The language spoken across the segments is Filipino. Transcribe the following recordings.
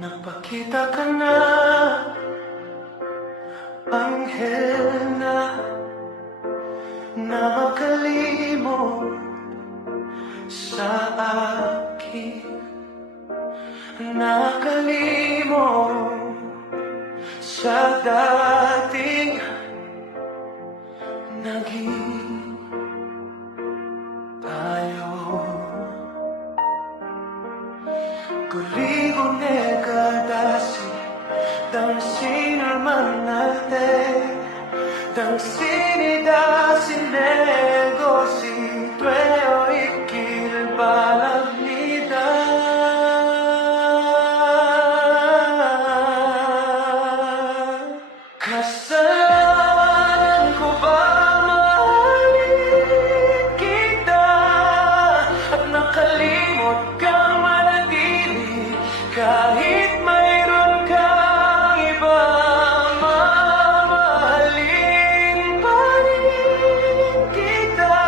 Nagpakita ka na, anghel na makalimot sa akin. Nakalimot sa dating naging tayo. Kurigo nekadasi dang sinarmanate dang sinidasi negosi tueo ikil palagnida. Kasalanan ko ba mahalin kita at nakalimot kang manatili kahit mayroon kang iba? Mamahalin pa rin kita.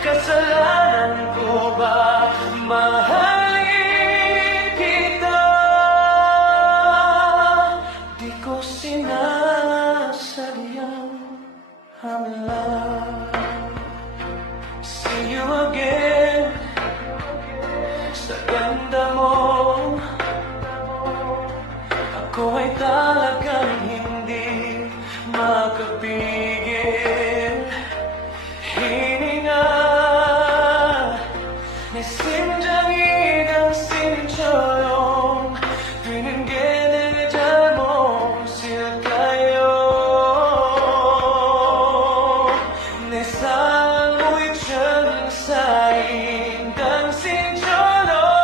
Kasalanan ko ba mahalin kita? Di ko sinasadyang hamlan. See you again. Sa ganda mo, ako ay talagang hindi makapigil. Hininga ni simjang igang simcholong pinanggene dyan mo silkayo ni sanguy dyan sa indang simcholong.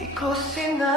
Di ko sinasadya